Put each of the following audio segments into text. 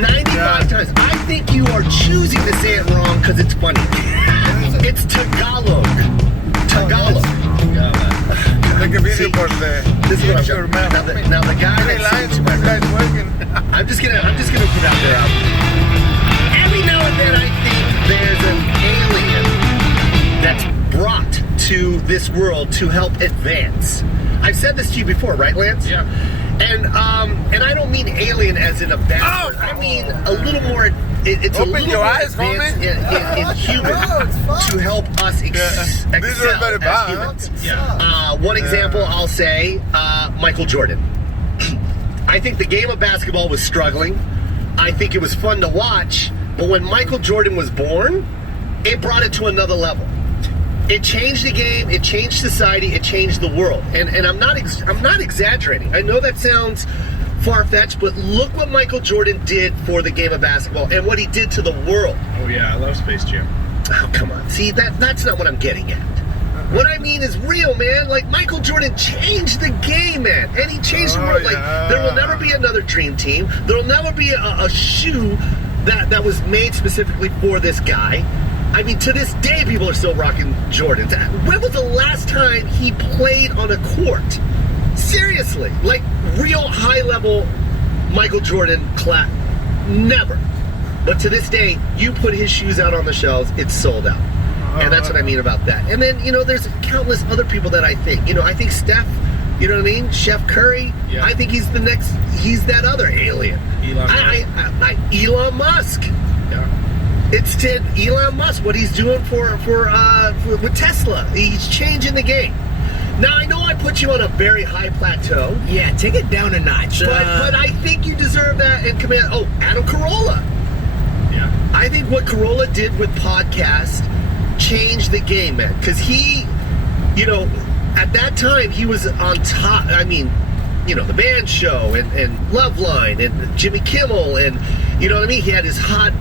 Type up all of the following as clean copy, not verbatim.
95 times. I think you are choosing to say it wrong because it's funny. It's Tagalog. Tagalog. Take a video for the picture, man. Now the guy that's working. I'm just gonna put out there. Every now and then I think there's an alien that's brought to this world to help advance. I've said this to you before, right, Lance? Yeah. And I don't mean alien as in a bad word. I mean a little more. It's Open a little your more eyes, advanced in human to help us excel These are very as bad. humans. Yeah. One example I'll say, Michael Jordan. I think the game of basketball was struggling. I think it was fun to watch, but when Michael Jordan was born, it brought it to another level. It changed the game, it changed society, it changed the world. And I'm not exaggerating. I know that sounds far-fetched, but look what Michael Jordan did for the game of basketball and what he did to the world. Oh yeah, I love Space Jam. Oh, come on. See, that's not what I'm getting at. What I mean is real, man. Like, Michael Jordan changed the game, man. And he changed the world. Like, there will never be another dream team. There will never be a shoe that was made specifically for this guy. I mean, to this day, people are still rocking Jordans. When was the last time he played on a court? Seriously. Like, real high-level Michael Jordan class. Never. But to this day, you put his shoes out on the shelves, it's sold out. And that's what I mean about that. And then, there's countless other people that I think. I think Steph, you know what I mean? Chef Curry. Yeah. I think he's he's that other alien. Elon Musk. Yeah. It's to Elon Musk, what he's doing with Tesla. He's changing the game. Now, I know I put you on a very high plateau. Yeah, take it down a notch. But I think you deserve that and command. Oh, Adam Carolla. Yeah. I think what Carolla did with podcast changed the game, man. Because he, at that time, he was on top. I mean, the Band Show and Loveline and Jimmy Kimmel and, you know what I mean? He had his hot,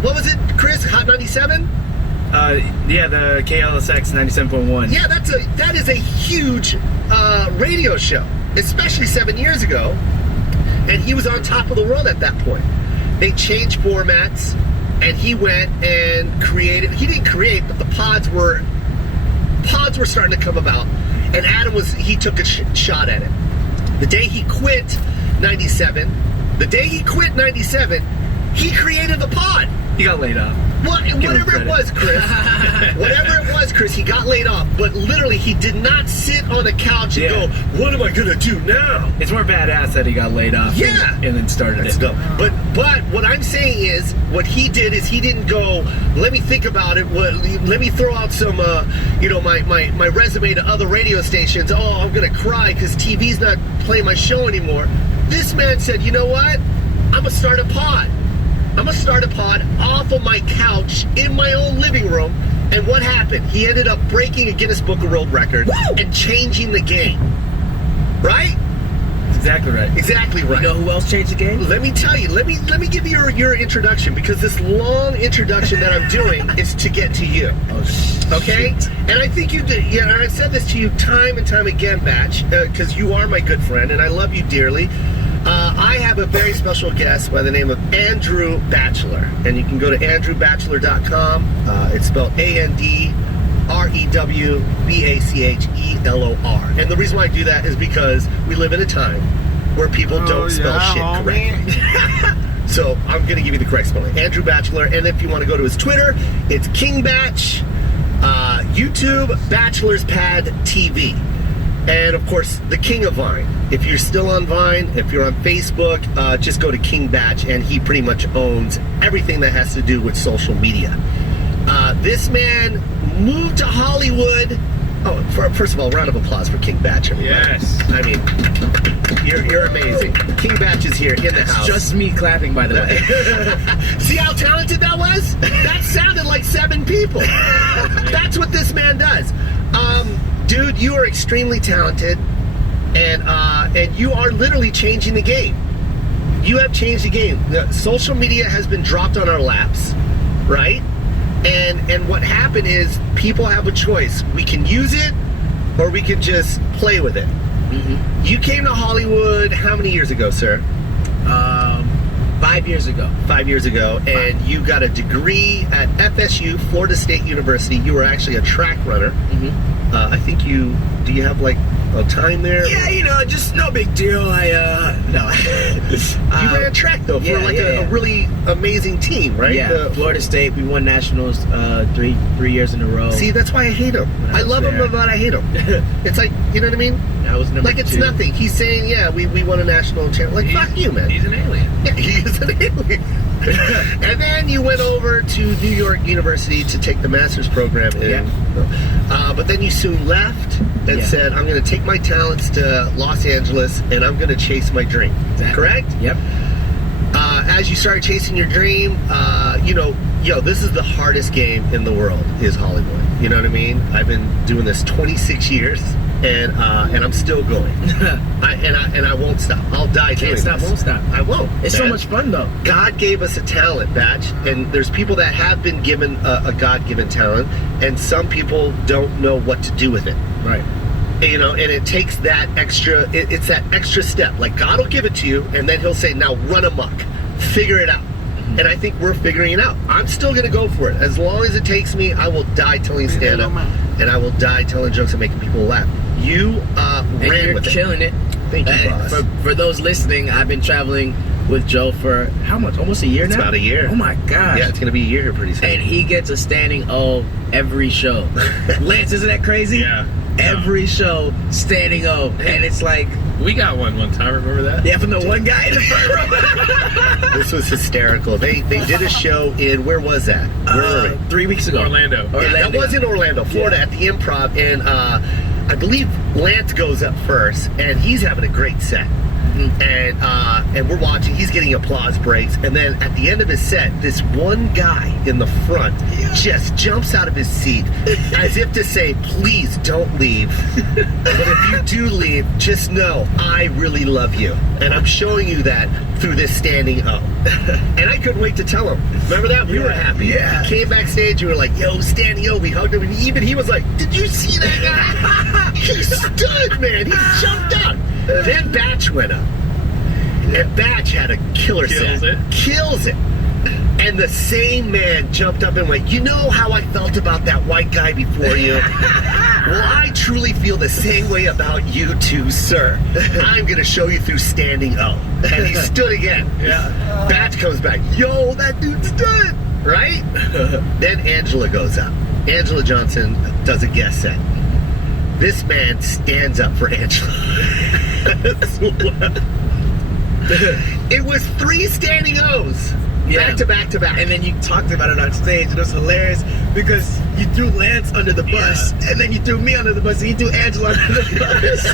what was it, Chris? Hot 97? Yeah, the KLSX 97.1. Yeah, that is a huge radio show, especially 7 years ago. And he was on top of the world at that point. They changed formats, and he went and created. He didn't create, but the pods were starting to come about. And Adam he took a shot at it. The day he quit 97, he created the pod. He got laid off. Whatever it was, Chris, he got laid off. But literally, he did not sit on the couch and go, what am I going to do now? It's more badass that he got laid off and then started it. Dumb. But what I'm saying is, what he did is he didn't go, let me think about it. Let me throw out some, my resume to other radio stations. Oh, I'm going to cry because TV's not playing my show anymore. This man said, you know what? I'm going to start a pod. I'm going to start a pod off of my couch in my own living room. And what happened? He ended up breaking a Guinness Book of World Record and changing the game. Right? Exactly right. Exactly right. You know who else changed the game? Let me tell you. Let me give you your introduction, because this long introduction that I'm doing is to get to you. Oh, okay? Shit. And I think you did. Yeah, and I've said this to you time and time again, Batch, because you are my good friend and I love you dearly. I have a very special guest by the name of Andrew Batchelor, and you can go to andrewbatchelor.com. It's spelled ANDREWBACHELOR. And the reason why I do that is because we live in a time where people don't spell shit correctly. So I'm going to give you the correct spelling. Andrew Batchelor. And if you want to go to his Twitter, it's King Batch, YouTube, Bachelor's Pad TV. And of course, the King of Vine. If you're still on Vine, if you're on Facebook, just go to King Batch, and he pretty much owns everything that has to do with social media. This man moved to Hollywood. Oh, first of all, round of applause for King Batch, everybody. Yes. I mean, you're amazing. King Batch is here in the house. Just me clapping, by the way. See how talented that was? That sounded like 7 people. That's what this man does. Dude, you are extremely talented, and you are literally changing the game. You have changed the game. Social media has been dropped on our laps, right? And what happened is people have a choice. We can use it, or we can just play with it. Mm-hmm. You came to Hollywood how many years ago, sir? 5 5 years ago. 5 years ago, and you got a degree at FSU, Florida State University. You were actually a track runner. I think do you have like a time there? Yeah, just no big deal. No. You ran track though for a really amazing team, right? Yeah, Florida State. We won nationals 3 years in a row. See, that's why I hate him. I love him, but I hate him. It's like, you know what I mean? I was number like it's 2. nothing. He's saying, yeah, we won a national championship. Like, fuck you, man. He's an alien. Yeah, he is an alien. And then you went over to New York University to take the master's program in. But then you soon left and said, I'm going to take my talents to Los Angeles and I'm going to chase my dream. Exactly. Correct? Yep. As you started chasing your dream, this is the hardest game in the world, is Hollywood. You know what I mean? I've been doing this 26 years, and I'm still going. I won't stop. I'll die doing this. Can't stop, won't stop. I won't. It's so much fun, though. God gave us a talent, Batch, and there's people that have been given a God-given talent, and some people don't know what to do with it. Right. And it takes that extra, it's that extra step. Like, God will give it to you, and then he'll say, now run amok. Figure it out. And I think we're figuring it out. I'm still going to go for it. As long as it takes me, I will die telling stand-up, and I will die telling jokes and making people laugh. You ran with it. You're killing it. Thank you, boss. For those listening, I've been traveling with Joe for how much? Almost a year now? It's about a year. Oh my gosh. Yeah, it's going to be a year here pretty soon. And he gets a standing O every show. Lance, isn't that crazy? Yeah. Every show, standing O. And it's like... We got one time, remember that? Yeah, from the one guy in the front row. This was hysterical. They did a show in, where was that? Where were we? 3 weeks ago. Orlando. Yeah, that was in Orlando, Florida, at the Improv, and I believe Lance goes up first, and he's having a great set. And we're watching, he's getting applause breaks, and then at the end of his set, this one guy in the front just jumps out of his seat as if to say, please don't leave. But if you do leave, just know I really love you. And I'm showing you that through this standing O. And I couldn't wait to tell him. Remember that? We were happy. Yeah. He came backstage, we were like, yo, standing O. We hugged him, and even he was like, did you see that guy? He stood, man. He jumped out. Then Batch went up. And Batch had a killer set. Kills it. And the same man jumped up and went, you know how I felt about that white guy before you? Well, I truly feel the same way about you too, sir. I'm going to show you through standing O. And he stood again. Yeah. Batch comes back, yo, that dude stood. Right? Then Angela goes up. Angela Johnson does a guest set. This man stands up for Angela. It was 3 standing O's. Back to back to back. And then you talked about it on stage, and it was hilarious because you threw Lance under the bus, and then you threw me under the bus, and you threw Angela under the bus.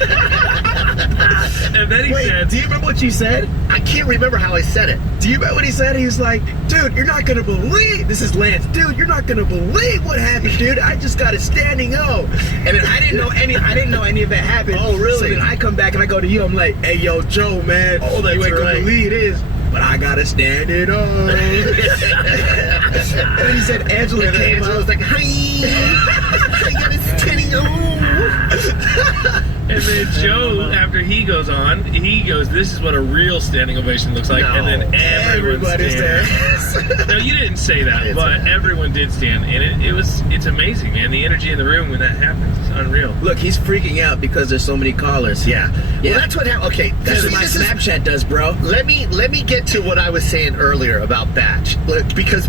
And then he said, do you remember what you said? I can't remember how I said it. Do you remember what he said? He was like, dude, you're not gonna believe, this is Lance, dude, you're not gonna believe what happened, dude. I just got a standing O. And then I didn't know any of that happened. Oh, really? So then I come back and I go to you, I'm like, hey, yo, Joe, man, Oh, that's you ain't right. gonna believe this, but I gotta stand it up. And then he said Angela came Angela out. was like, hi, I got a standing O. and then Joe, after he goes on, he goes, this is what a real standing ovation looks like. No, and then everyone everybody stands. No, you didn't say that, but everyone did stand. And it's amazing, man. The energy in the room when that happens is unreal. Look, he's freaking out because there's so many callers. Yeah. Well, that's what happened. Okay, That's what my Snapchat does, bro. Let me get to what I was saying earlier about Batch. Look, because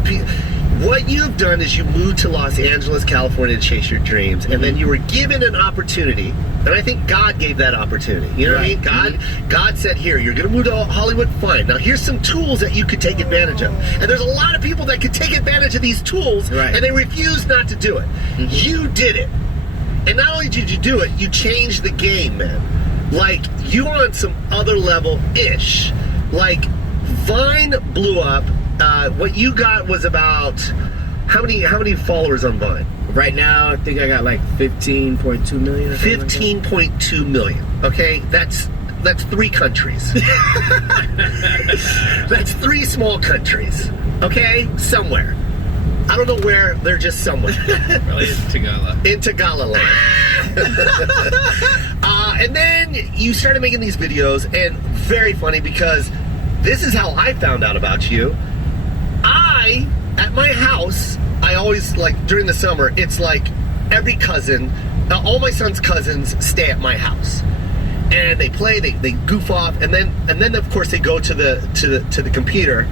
what you've done is you moved to Los Angeles, California to chase your dreams, and then you were given an opportunity, and I think God gave that opportunity. You know what I mean? God said, here, you're going to move to Hollywood, fine. Now here's some tools that you could take advantage of. And there's a lot of people that could take advantage of these tools, and they refuse not to do it. You did it. And not only did you do it, you changed the game, man. Like, you were on some other level-ish. Like, Vine blew up. What you got was about how many followers on Vine? Right now, I think I got like 15.2 million. 15.2 million. Okay, that's 3 countries. That's 3 small countries. Okay, somewhere. I don't know where. They're just somewhere. Probably in Tagala. In Tagala land. And then you started making these videos, and very funny because this is how I found out about you. At my house, I always, like, during the summer, it's like every cousin, all my son's cousins stay at my house. And they play, they goof off, and then of course they go to the computer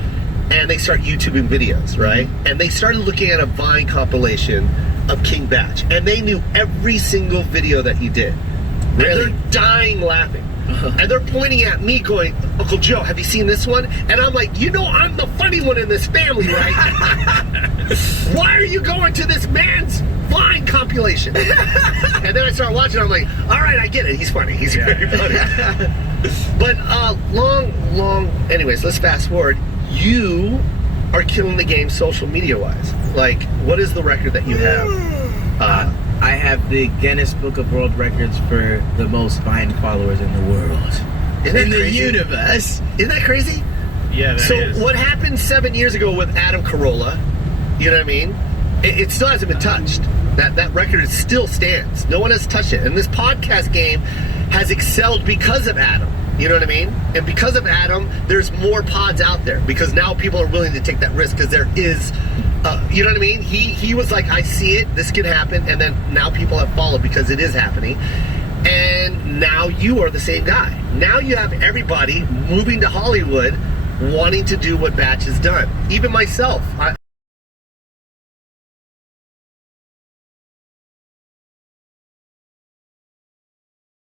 and they start YouTubing videos, right? And they started looking at a Vine compilation of King Batch, and they knew every single video that you did. Really? And they're dying laughing. And they're pointing at me going, Uncle Joe, have you seen this one? And I'm like, you know I'm the funny one in this family, right? Why are you going to this man's Vine compilation? And then I start watching, I'm like, all right, I get it. He's funny. He's very funny. But anyways, let's fast forward. You are killing the game social media-wise. Like, what is the record that you have? I have the Guinness Book of World Records for the most Vine followers in the world. In the universe. Isn't that crazy? Yeah, that So is. what happened 7 years ago with Adam Carolla, you know what I mean? It still hasn't been touched. That record still stands. No one has touched it. And this podcast game has excelled because of Adam. You know what I mean? And because of Adam, there's more pods out there because now people are willing to take that risk because there is, you know what I mean? He was like, I see it, this can happen, and then now people have followed because it is happening. And now you are the same guy. Now you have everybody moving to Hollywood wanting to do what Batch has done. Even myself.